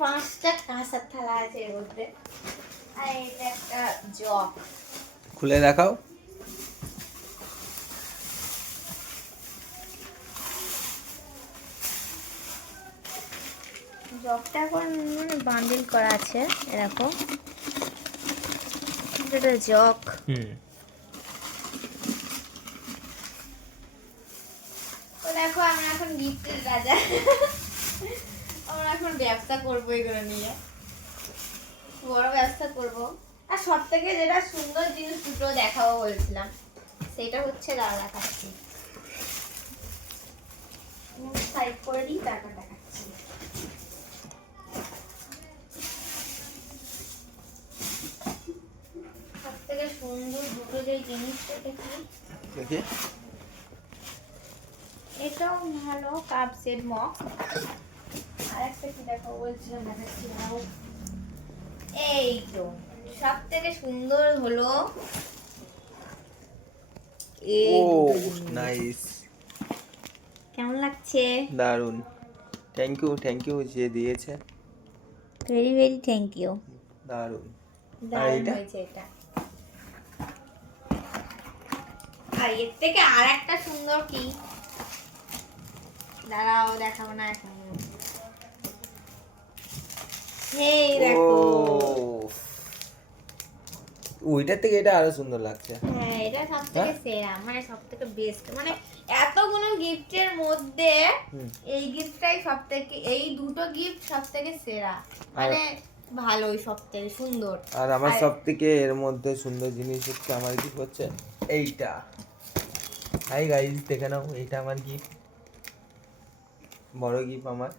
5টা কাঁসার থালা আছে এর মধ্যে। আর এটা একটা জগ। খুলে দেখাও। জগটা এখন মানে বান্ডিল করা আছে এরকম। এটা জগ। তো দেখো আমরা এখন গিফটের রাজা। আমরা এখন ব্যবসা করবো এগুলো নিয়ে, বড় ব্যবসা করব। আর সব থেকে যেটা সুন্দর জিনিস দুটো দেখাবো বলছিলাম, সেটা হচ্ছে দাঁড়া দেখাচ্ছি, সাইড করে দিই তারপর দেখাচ্ছি। সব থেকে সুন্দর দুটো যে জিনিসটা দেখি, এটাও ভালো কাপ সেট মগ। আর একটা কি দেখাবো বলছিলাম, দেখাচ্ছি নাও। এই তো সব থেকে সুন্দর হলো এই দুটো জিনিস। নাইস, কেমন লাগছে? দারুন। থ্যাংক ইউ যে দিয়েছে। Very very thank you. দারুন। দারুণ হয়েছে এটা। আর এর থেকে আর একটা সুন্দর কি, দাঁড়াও দেখাবো না এখন। এই দেখো, ওইটার থেকে এটা আরো সুন্দর লাগছে। হ্যাঁ এটা সব থেকে সেরা, মানে সব থেকে বেস্ট, মানে এতগুলো গিফটের মধ্যে এই গিফটটাই সব থেকে, এই দুটো গিফট সব থেকে সেরা, মানে ভালোই সব থেকে সুন্দর। আর আমার সব থেকে এর মধ্যে সুন্দর জিনিস হচ্ছে আমার গিফট হচ্ছে এইটা। হাই গাইস, দেখে নাও, এইটা আমার গিফট, বড় গিফট আমার।